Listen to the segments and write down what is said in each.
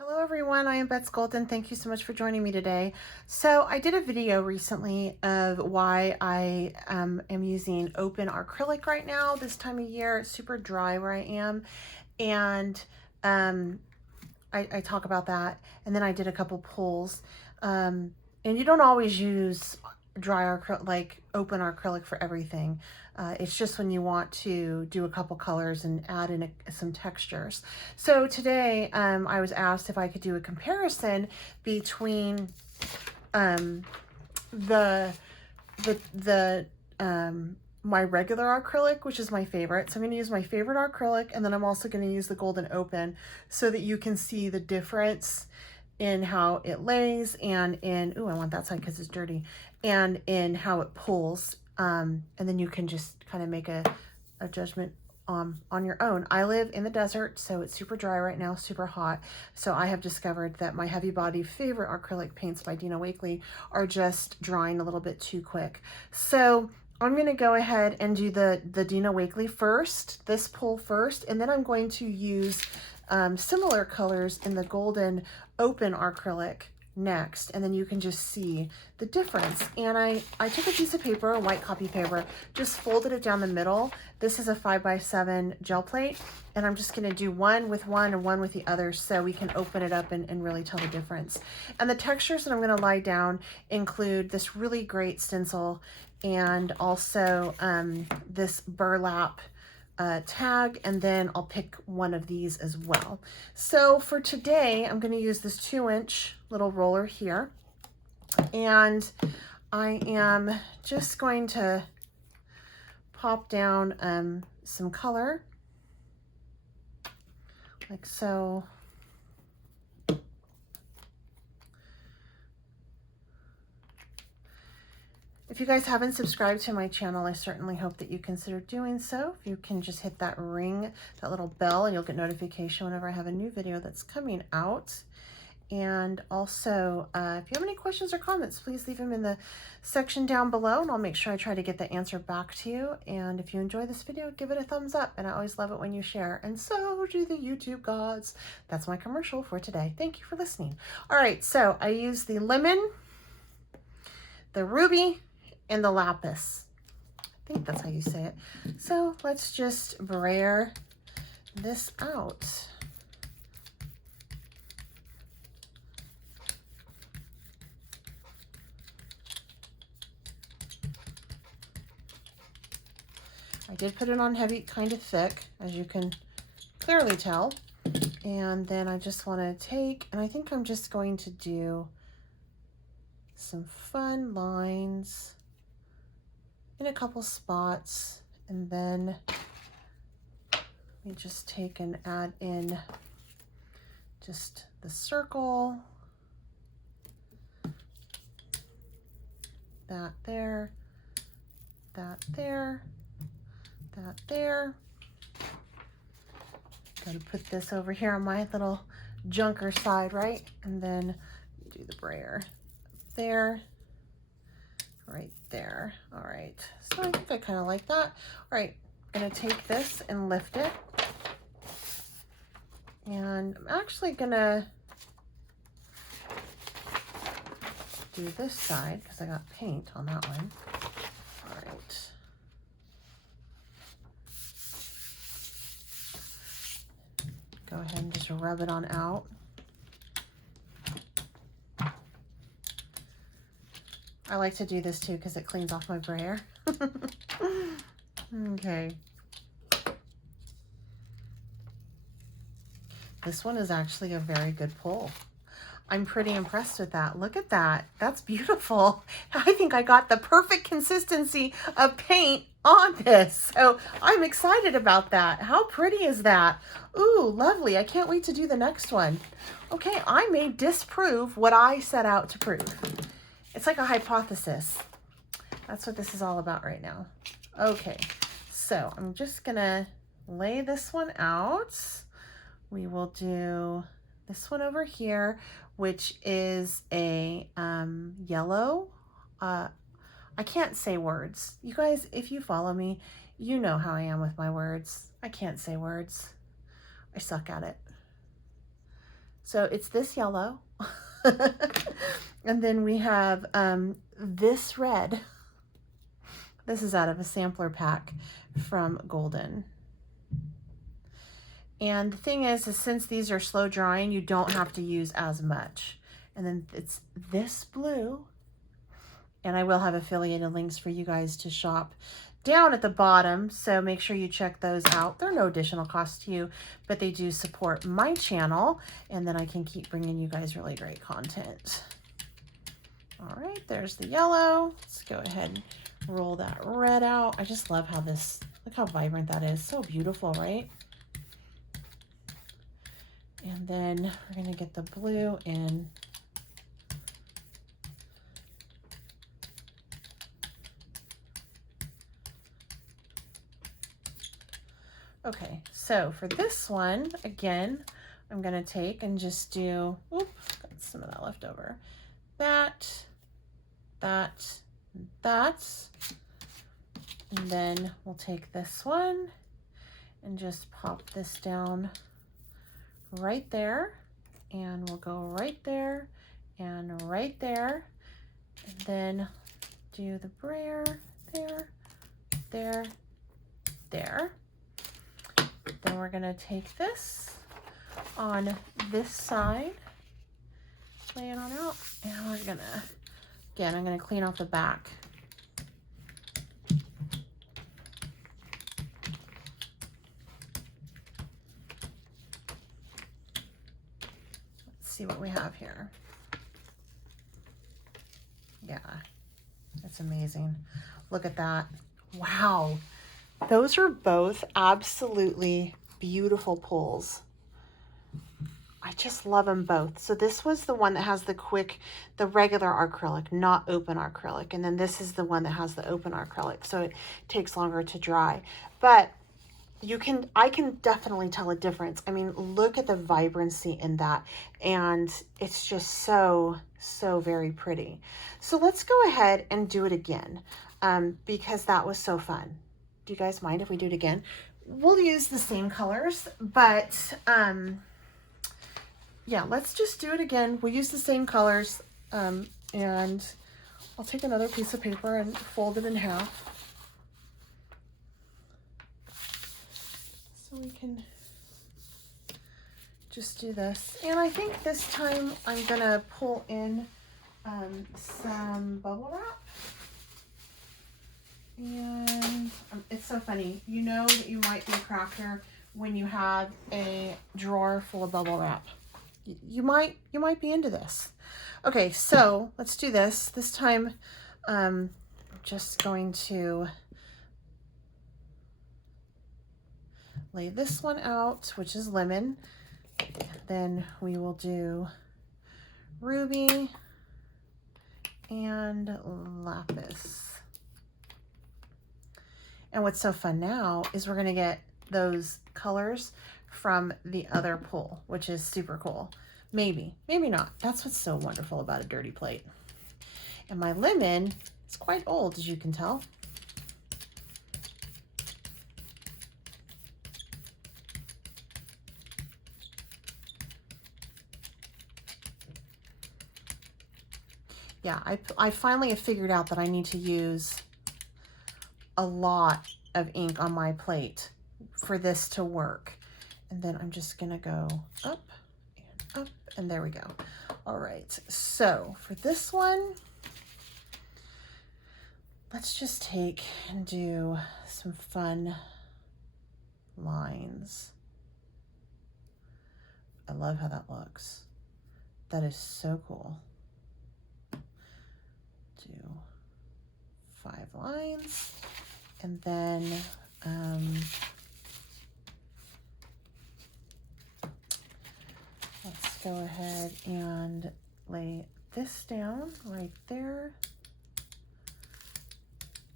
Hello everyone, I am Bets Golden. Thank you so much for joining me today. So I did a video recently of why I am using open acrylic right now this time of year. It's super dry where I am, and I talk about that, and then I did a couple pulls. And you don't always use dry acrylic, like open acrylic, for everything. It's just when you want to do a couple colors and add in some textures. So today I was asked if I could do a comparison between the my regular acrylic, which is my favorite. So I'm going to use my favorite acrylic, and then I'm also going to use the Golden Open so that you can see the difference in how it lays and in, ooh, I want that side because it's dirty, and in how it pulls. And then you can just kind of make a judgment on your own. I live in the desert, so it's super dry right now, super hot. So I have discovered that my heavy body favorite acrylic paints by Dina Wakley are just drying a little bit too quick. So I'm going to go ahead and do the Dina Wakley first, this pull first, and then I'm going to use similar colors in the Golden Open acrylic next, and then you can just see the difference. And I took a piece of paper, a white copy paper, just folded it down the middle. This is a 5x7 gel plate, and I'm just going to do one with one and one with the other so we can open it up and really tell the difference. And the textures that I'm going to lie down include this really great stencil and also this burlap tag, and then I'll pick one of these as well. So for today, I'm going to use this 2-inch little roller here, and I am just going to pop down some color like so. If you guys haven't subscribed to my channel, I certainly hope that you consider doing so. If you can just hit that ring, that little bell, and you'll get notification whenever I have a new video that's coming out. And also, if you have any questions or comments, please leave them in the section down below, and I'll make sure I try to get the answer back to you. And if you enjoy this video, give it a thumbs up, and I always love it when you share. And so do the YouTube gods. That's my commercial for today. Thank you for listening. All right, so I use the lemon, the ruby, and the lapis. I think that's how you say it. So let's just brayer this out. I did put it on heavy, kind of thick, as you can clearly tell. And then I just want to take, and I think I'm just going to do some fun lines in a couple spots, and then we just take and add in just the circle, that there, that there, that there. Gotta put this over here on my little junker side, right? And then do the brayer there, right there. All right, so I think I kind of like that. All right, I'm gonna take this and lift it, and I'm actually gonna do this side because I got paint on that one. All right. Go ahead and just rub it on out. I like to do this too because it cleans off my brayer. Okay. This one is actually a very good pull. I'm pretty impressed with that. Look at that. That's beautiful. I think I got the perfect consistency of paint on this. So I'm excited about that. How pretty is that? Ooh, lovely. I can't wait to do the next one. Okay, I may disprove what I set out to prove. It's like a hypothesis. That's what this is all about right now. Okay, so I'm just gonna lay this one out. We will do this one over here, which is a yellow. I can't say words. You guys, if you follow me, you know how I am with my words. I can't say words. I suck at it. So it's this yellow. And then we have this red. This is out of a sampler pack from Golden. And the thing is since these are slow drying, you don't have to use as much. And then it's this blue. And I will have affiliated links for you guys to shop down at the bottom, so make sure you check those out. They're no additional cost to you, but they do support my channel, and then I can keep bringing you guys really great content. All right, there's the yellow. Let's go ahead and roll that red out. I just love how this, look how vibrant that is. So beautiful, right? And then we're gonna get the blue in. Okay, so for this one, again, I'm gonna take and just do, got some of that left over. That, and then we'll take this one and just pop this down right there, and we'll go right there and right there, and then do the brayer there, there, there. Then we're gonna take this on this side, lay it on out, and we're gonna, again, I'm gonna clean off the back. Let's see what we have here. Yeah, that's amazing. Look at that. Wow. Those are both absolutely beautiful pulls. I just love them both. So this was the one that has the regular acrylic, not open acrylic. And then this is the one that has the open acrylic. So it takes longer to dry. But I can definitely tell a difference. I mean, look at the vibrancy in that. And it's just so, so very pretty. So let's go ahead and do it again because that was so fun. Do you guys mind if we do it again? We'll use the same colors, but yeah, let's just do it again. We'll use the same colors, and I'll take another piece of paper and fold it in half. So we can just do this. And I think this time I'm gonna pull in some bubble wrap. And it's so funny. You know that you might be a crafter when you have a drawer full of bubble wrap. You might be into this. Okay, so let's do this. This time I'm just going to lay this one out, which is lemon. Then we will do ruby and lapis. And what's so fun now is we're gonna get those colors from the other pull, which is super cool. Maybe not. That's what's so wonderful about a dirty plate. And my lemon is quite old, as you can tell. Yeah, I finally have figured out that I need to use a lot of ink on my plate for this to work. And then I'm just gonna go up and up, and there we go. All right, so for this one, let's just take and do some fun lines. I love how that looks. That is so cool. Do 5 lines. And then let's go ahead and lay this down right there.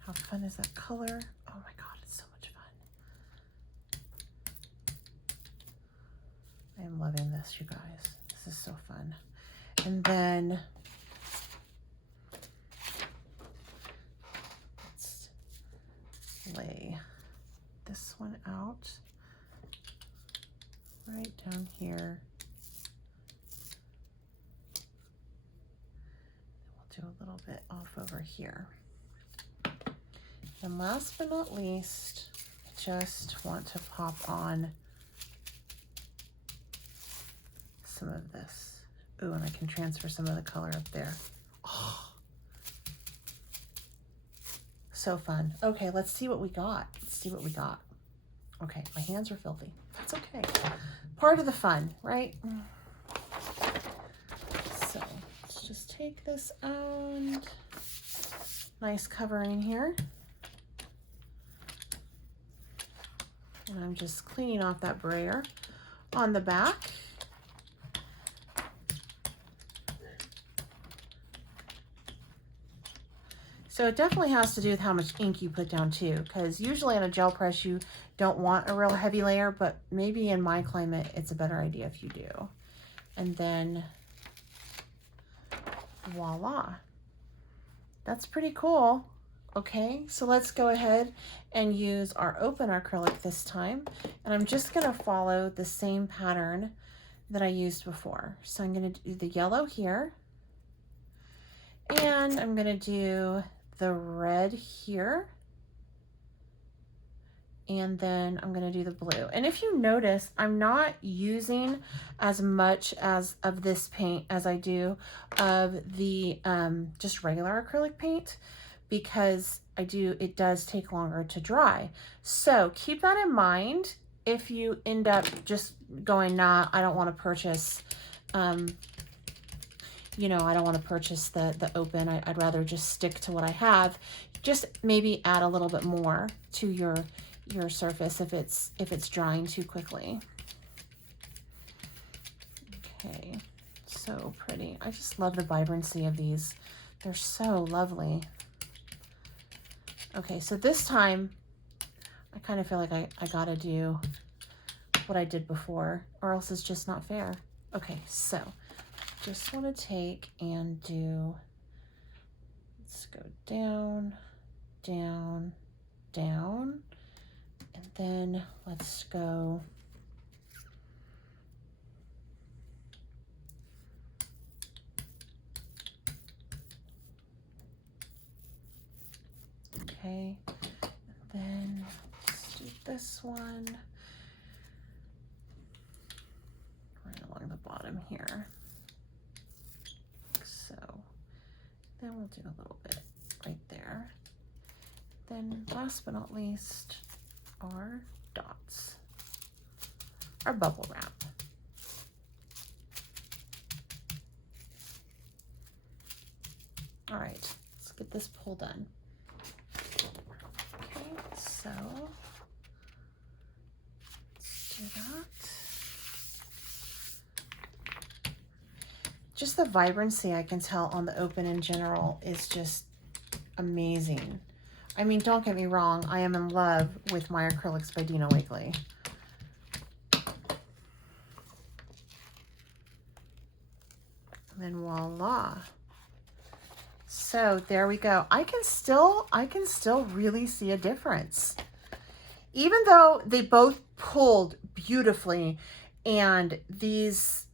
How fun is that color? Oh my God, it's so much fun. I am loving this, you guys. This is so fun. And then lay this one out right down here do a little bit off over here. And last but not least, I just want to pop on some of this. Ooh, and I can transfer some of the color up there. Oh, so fun. Okay, let's see what we got. Let's see what we got. Okay, my hands are filthy. That's okay. Part of the fun, right? So let's just take this out. Nice covering here. And I'm just cleaning off that brayer on the back. So it definitely has to do with how much ink you put down too, because usually on a gel press you don't want a real heavy layer, but maybe in my climate it's a better idea if you do. And then voila, that's pretty cool. Okay, so let's go ahead and use our open acrylic this time. And I'm just gonna follow the same pattern that I used before. So I'm gonna do the yellow here, and I'm gonna do the red here, and then I'm gonna do the blue. And if you notice, I'm not using as much of this paint as I do of the just regular acrylic paint, because it does take longer to dry. So keep that in mind if you end up just going, nah, I don't want to purchase, you know, I don't want to purchase the open. I'd rather just stick to what I have. Just maybe add a little bit more to your surface if it's drying too quickly. Okay, so pretty. I just love the vibrancy of these. They're so lovely. Okay, so this time I kind of feel like I gotta do what I did before, or else it's just not fair. Okay, so just want to take and do, let's go down, down, down, and then let's go okay, and then let's do this one right along the bottom here. So then we'll do a little bit right there. Then last but not least, our dots, our bubble wrap. All right, let's get this pull done. Okay, so let's do that. Just the vibrancy I can tell on the open in general is just amazing. I mean, don't get me wrong, I am in love with my acrylics by Dina Wakley. And then voila. So there we go. I can still really see a difference. Even though they both pulled beautifully, and these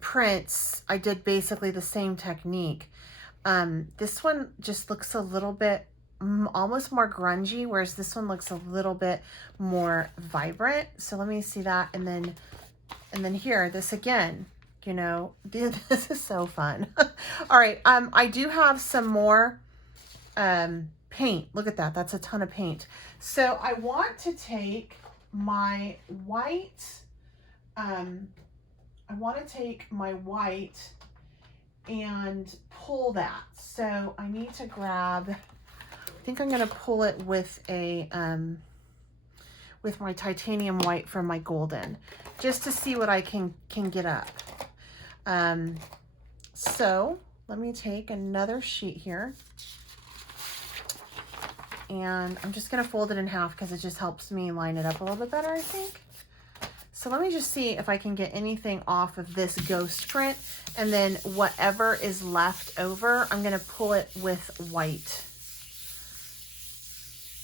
prints, I did basically the same technique. This one just looks a little bit almost more grungy, whereas this one looks a little bit more vibrant. So let me see that, and then here, this again, you know, this is so fun. All right, I do have some more paint. Look at that, that's a ton of paint. So I want to take my white, and pull that. So I need to grab, I think I'm going to pull it with a with my titanium white from my golden, just to see what I can get up. So let me take another sheet here, and I'm just going to fold it in half because it just helps me line it up a little bit better, I think. So let me just see if I can get anything off of this ghost print, and then whatever is left over, I'm going to pull it with white.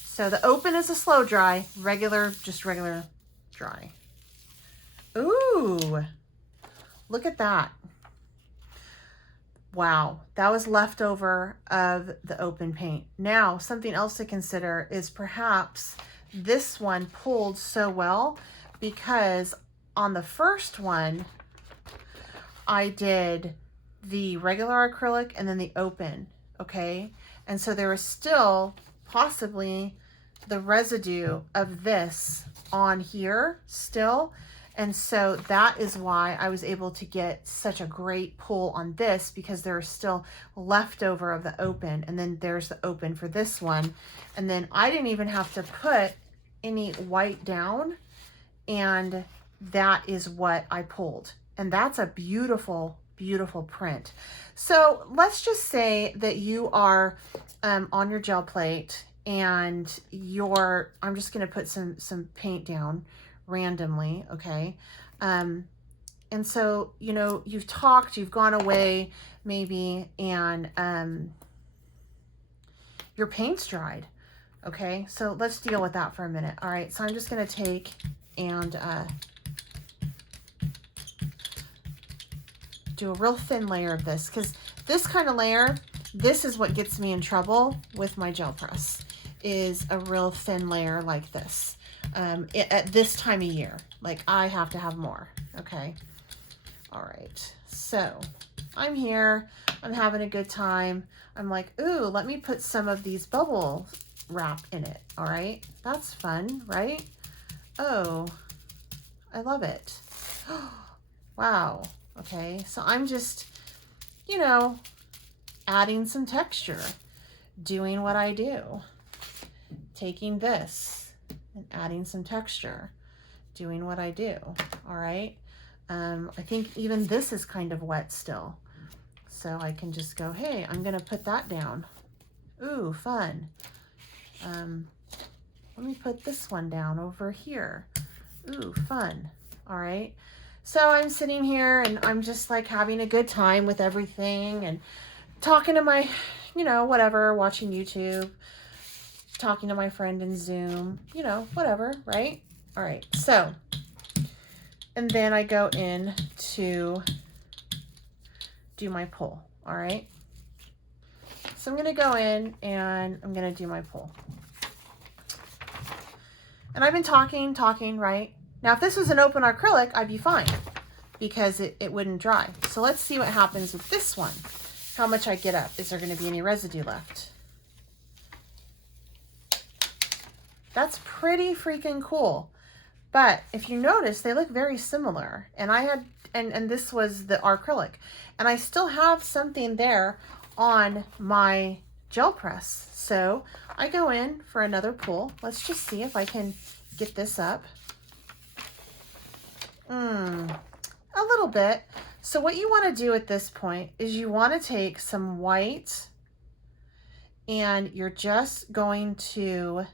So the open is a slow dry, just regular dry. Ooh, look at that. Wow, that was leftover of the open paint. Now, something else to consider is perhaps this one pulled so well because on the first one, I did the regular acrylic and then the open, okay? And so there was still possibly the residue of this on here still. And so that is why I was able to get such a great pull on this, because there are still leftover of the open, and then there's the open for this one. And then I didn't even have to put any white down, and that is what I pulled. And that's a beautiful, beautiful print. So let's just say that you are on your gel plate and I'm just gonna put some paint down randomly, okay? And so, you know, you've talked, you've gone away maybe, and your paint's dried, okay? So let's deal with that for a minute. All right, so I'm just gonna take and do a real thin layer of this, because this kind of layer, this is what gets me in trouble with my gel press, is a real thin layer like this. At this time of year, like I have to have more, okay? All right, so I'm here, I'm having a good time. I'm like, ooh, let me put some of these bubble wrap in it, all right? That's fun, right? Oh, I love it. Wow, okay, so I'm just, you know, adding some texture, doing what I do, taking this and adding some texture, doing what I do, all right? I think even this is kind of wet still. So I can just go, hey, I'm gonna put that down. Ooh, fun. Let me put this one down over here. Ooh, fun, all right? So I'm sitting here and I'm just like having a good time with everything and talking to my, you know, whatever, watching YouTube, talking to my friend in Zoom, you know, whatever, right? All right, so, and then I go in to do my pull, all right? So I'm gonna go in and I'm gonna do my pull. And I've been talking, right? Now, if this was an open acrylic, I'd be fine because it wouldn't dry. So let's see what happens with this one. How much I get up. Is there gonna be any residue left? That's pretty freaking cool. But if you notice, they look very similar. And I had, and this was the acrylic. And I still have something there on my gel press. So I go in for another pull. Let's just see if I can get this up. A little bit. So what you want to do at this point is you want to take some white and you're just going to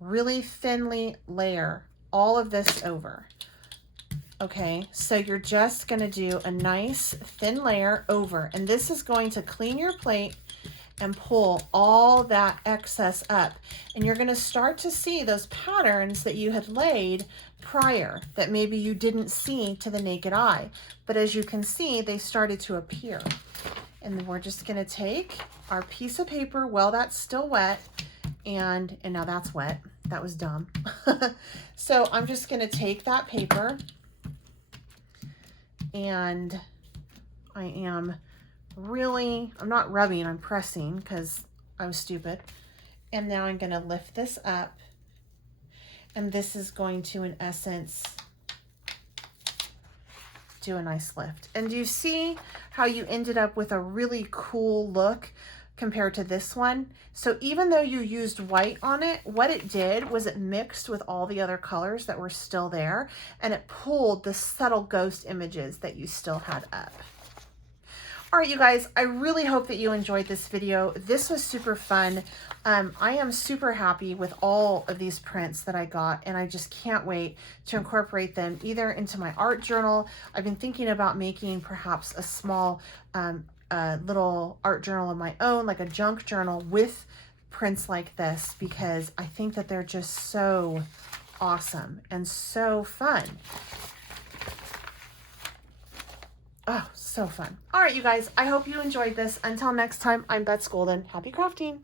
really thinly layer all of this over. Okay, so you're just going to do a nice thin layer over, and this is going to clean your plate and pull all that excess up. And you're going to start to see those patterns that you had laid prior that maybe you didn't see to the naked eye. But as you can see, they started to appear. And then we're just going to take our piece of paper while that's still wet, and now that's wet. That was dumb. So I'm just going to take that paper and I'm not rubbing, I'm pressing because I was stupid. And now I'm going to lift this up, and this is going to, in essence, do a nice lift. And do you see how you ended up with a really cool look compared to this one? So even though you used white on it, what it did was it mixed with all the other colors that were still there, and it pulled the subtle ghost images that you still had up. All right, you guys, I really hope that you enjoyed this video. This was super fun. I am super happy with all of these prints that I got, and I just can't wait to incorporate them either into my art journal. I've been thinking about making perhaps a small little art journal of my own, like a junk journal with prints like this, because I think that they're just so awesome and so fun. Oh, so fun. All right, you guys, I hope you enjoyed this. Until next time, I'm Bets Golden. Happy crafting.